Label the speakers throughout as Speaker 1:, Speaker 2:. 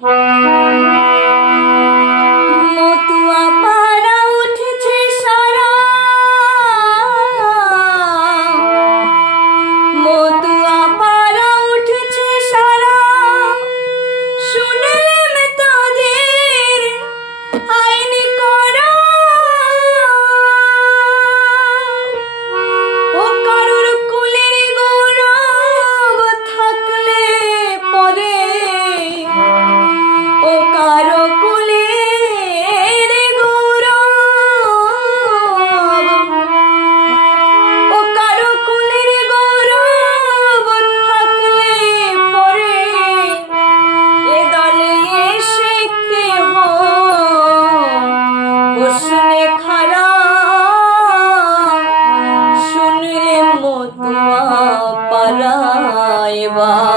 Speaker 1: Música Yapma parayı var.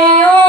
Speaker 1: Senhor.